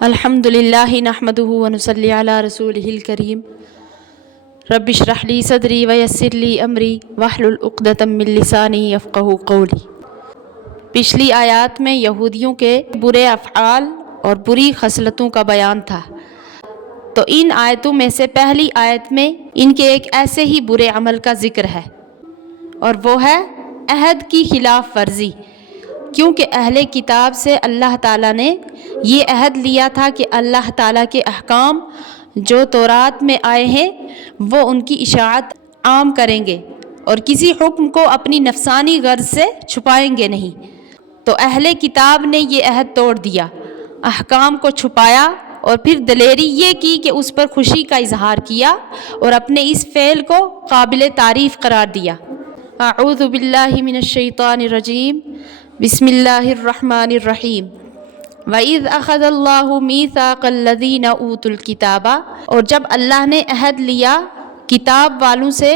الحمدللہ نحمدہ ونصلی علی رسولہ الکریم رب اشرح لی صدری ویسر لی امری واحلل عقدۃ من لسانی یفقہوا قولی۔ پچھلی آیات میں یہودیوں کے برے افعال اور بری خصلتوں کا بیان تھا، تو ان آیتوں میں سے پہلی آیت میں ان کے ایک ایسے ہی برے عمل کا ذکر ہے، اور وہ ہے عہد کی خلاف ورزی، کیونکہ اہل کتاب سے اللہ تعالیٰ نے یہ عہد لیا تھا کہ اللہ تعالیٰ کے احکام جو تورات میں آئے ہیں وہ ان کی اشاعت عام کریں گے اور کسی حکم کو اپنی نفسانی غرض سے چھپائیں گے نہیں۔ تو اہل کتاب نے یہ عہد توڑ دیا، احکام کو چھپایا اور پھر دلیری یہ کی کہ اس پر خوشی کا اظہار کیا اور اپنے اس فعل کو قابل تعریف قرار دیا۔ اعوذ باللہ من الشیطان الرجیم، بسم اللہ الرحمن الرحیم۔ وَإِذْ أَخَذَ اللَّهُ مِيثَاقَ الَّذِينَ أُوتُوا الْكِتَابَ، اور جب اللہ نے عہد لیا کتاب والوں سے،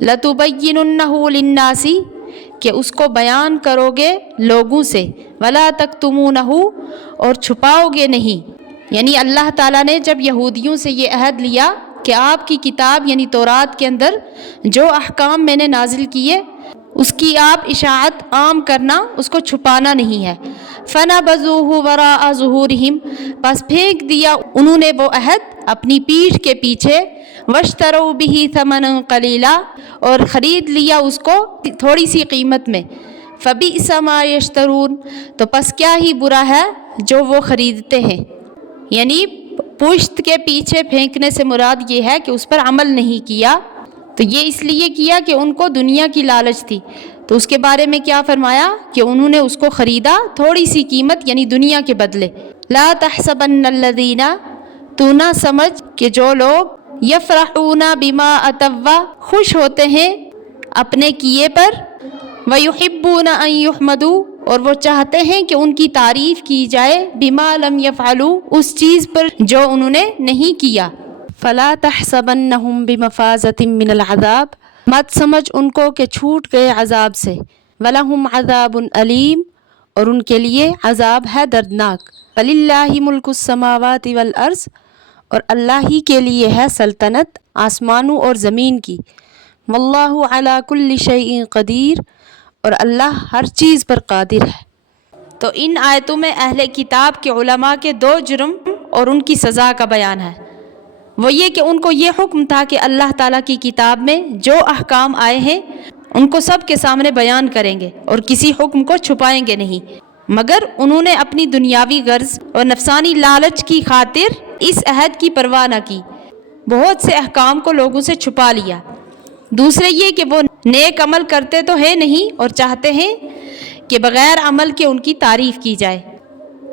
لَتُبَيِّنُنَّهُ لِلنَّاسِ، کہ اس کو بیان کرو گے لوگوں سے، وَلَا تَكْتُمُونَهُ، اور چھپاؤ گے نہیں۔ یعنی اللہ تعالیٰ نے جب یہودیوں سے یہ عہد لیا کہ آپ کی کتاب یعنی تورات کے اندر جو احکام میں نے نازل کیے اس کی آپ اشاعت عام کرنا، اس کو چھپانا نہیں ہے۔ فَنَبَذُوهُ وَرَاءَ ظُهُورِهِمْ، بس پھینک دیا انہوں نے وہ عہد اپنی پیٹھ کے پیچھے، وَاشْتَرَوْا بِهِ ثَمَنًا قَلِيلًا، اور خرید لیا اس کو تھوڑی سی قیمت میں۔ فَبِئْسَ مَا يَشْتَرُونَ، تو پس کیا ہی برا ہے جو وہ خریدتے ہیں۔ یعنی پشت کے پیچھے پھینکنے سے مراد یہ ہے کہ اس پر عمل نہیں کیا، تو یہ اس لیے کیا کہ ان کو دنیا کی لالچ تھی، تو اس کے بارے میں کیا فرمایا کہ انہوں نے اس کو خریدا تھوڑی سی قیمت یعنی دنیا کے بدلے۔ لا تحسبن الذین، تو نہ سمجھ کہ جو لوگ یفرحون بما اتوا، خوش ہوتے ہیں اپنے کیے پر، ویحبون ان یحمدوا، اور وہ چاہتے ہیں کہ ان کی تعریف کی جائے، بما لم یفعلوا، اس چیز پر جو انہوں نے نہیں کیا۔ فلا تحسبنہم بمفازۃ من العذاب، مت سمجھ ان کو کہ چھوٹ گئے عذاب سے۔ ولہم عذاب علیم، اور ان کے لیے عذاب ہے دردناک۔ فللہ ملک السماوات والارض، اور اللہ ہی کے لیے ہے سلطنت آسمانوں اور زمین کی۔ واللہ علی کل شیء قدیر، اور اللہ ہر چیز پر قادر ہے۔ تو ان آیتوں میں اہل کتاب کے علماء کے دو جرم اور ان کی سزا کا بیان ہے۔ وہ یہ کہ ان کو یہ حکم تھا کہ اللہ تعالیٰ کی کتاب میں جو احکام آئے ہیں ان کو سب کے سامنے بیان کریں گے اور کسی حکم کو چھپائیں گے نہیں، مگر انہوں نے اپنی دنیاوی غرض اور نفسانی لالچ کی خاطر اس عہد کی پرواہ نہ کی، بہت سے احکام کو لوگوں سے چھپا لیا۔ دوسرے یہ کہ وہ نیک عمل کرتے تو ہے نہیں اور چاہتے ہیں کہ بغیر عمل کے ان کی تعریف کی جائے۔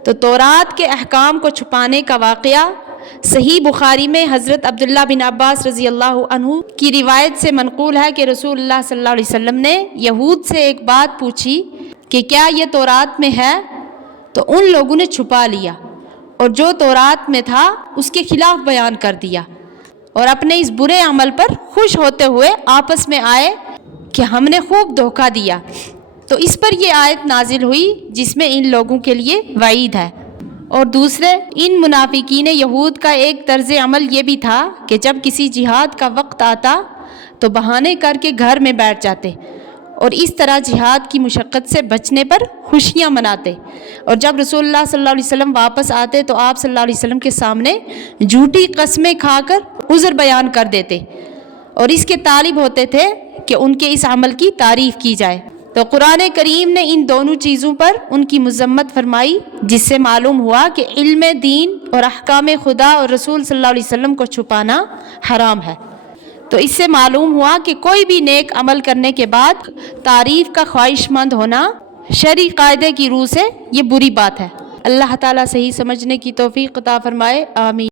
تو تورات کے احکام کو چھپانے کا واقعہ صحیح بخاری میں حضرت عبداللہ بن عباس رضی اللہ عنہ کی روایت سے منقول ہے کہ رسول اللہ صلی اللہ علیہ وسلم نے یہود سے ایک بات پوچھی کہ کیا یہ تورات میں ہے، تو ان لوگوں نے چھپا لیا اور جو تورات میں تھا اس کے خلاف بیان کر دیا، اور اپنے اس برے عمل پر خوش ہوتے ہوئے آپس میں آئے کہ ہم نے خوب دھوکہ دیا۔ تو اس پر یہ آیت نازل ہوئی جس میں ان لوگوں کے لیے وعید ہے۔ اور دوسرے، ان منافقین یہود کا ایک طرز عمل یہ بھی تھا کہ جب کسی جہاد کا وقت آتا تو بہانے کر کے گھر میں بیٹھ جاتے اور اس طرح جہاد کی مشقت سے بچنے پر خوشیاں مناتے، اور جب رسول اللہ صلی اللہ علیہ وسلم واپس آتے تو آپ صلی اللہ علیہ وسلم کے سامنے جھوٹی قسمیں کھا کر عذر بیان کر دیتے، اور اس کے طالب ہوتے تھے کہ ان کے اس عمل کی تعریف کی جائے۔ تو قرآن کریم نے ان دونوں چیزوں پر ان کی مذمت فرمائی، جس سے معلوم ہوا کہ علم دین اور احکام خدا اور رسول صلی اللہ علیہ وسلم کو چھپانا حرام ہے۔ تو اس سے معلوم ہوا کہ کوئی بھی نیک عمل کرنے کے بعد تعریف کا خواہش مند ہونا شرعی قاعدے کی روح سے یہ بری بات ہے۔ اللہ تعالیٰ صحیح سمجھنے کی توفیق عطا فرمائے، آمین۔